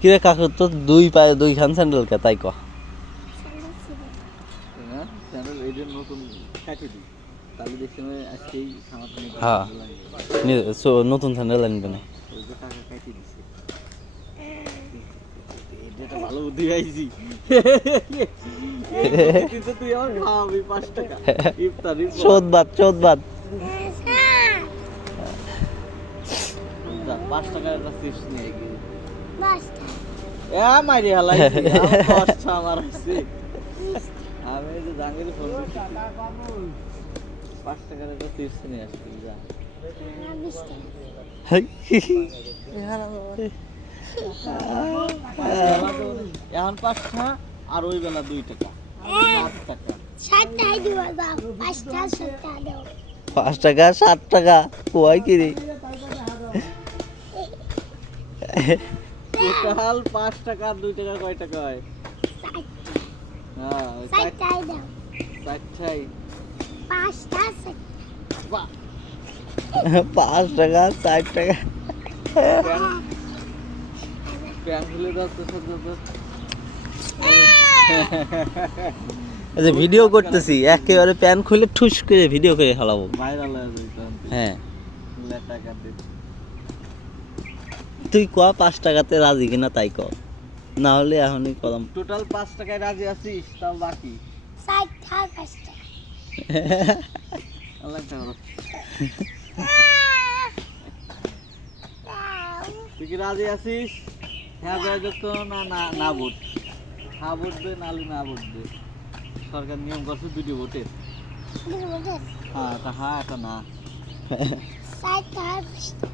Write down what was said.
কিরে কাকু তো দুই পায়ে দুইখান স্যান্ডেল কে তাই ক স্যান্ডেল এই যে নতুন কাটি দিই তাহলে দেখছি আজকেই খামার হ্যাঁ নতুন স্যান্ডেল আনবে না ওই যে টাকা কাটি দিছে এটা ভালো বুদ্ধি পাইছি কিন্তু তুই আমার খাওয়াবি 5 টাকা ইফতারি চোদ বাদ 5 টাকার একটা চিপস নিয়ে গিয়ে বাসটা মাইরে হালাইছি কষ্ট আমার হইছে আমি এই যে জাঙ্গির ফোন 5 টাকার একটা চিপস নিয়ে আসছি যা এখন 5 টাকা আর ওই বেলা 2 টাকা 7 টাকা 60 টাকা দিবা দাও 5 টাকা 60 টাকা দাও 5 টাকা 7 টাকা কই কি রে টোটাল 5 টাকা আর 2 টাকা কয় টাকা হয় 60 হ্যাঁ 60 টাকা দাও 60 টাই 5 টাকা বাহ 5 টাকা 60 টাকা প্যান খুলে দাও তো এই যে ভিডিও করতেছি একেবারে প্যান খুলে ঠুস করে ভিডিও করে ফেলাবো ভাইরাল হয়ে যাইতো হ্যাঁ টাকা দে তুই ক 5 টাকাতে রাজি কিনা তাই ক না হলে এখনই কলম টোটাল 5 টাকায় রাজি আছিস তাও বাকি 60 টাকা 5 টাকা আল্লাহ টাকা তুই কি রাজি আছিস হ্যাঁ জয়যুক্ত না না না ভোট হ্যাঁ ভোট দে নালি না ভোট দে সরকার নিয়ম করছে দুটি ভোটের হ্যাঁ এটা হ্যাঁ এটা না 60 টাকা 5 টাকা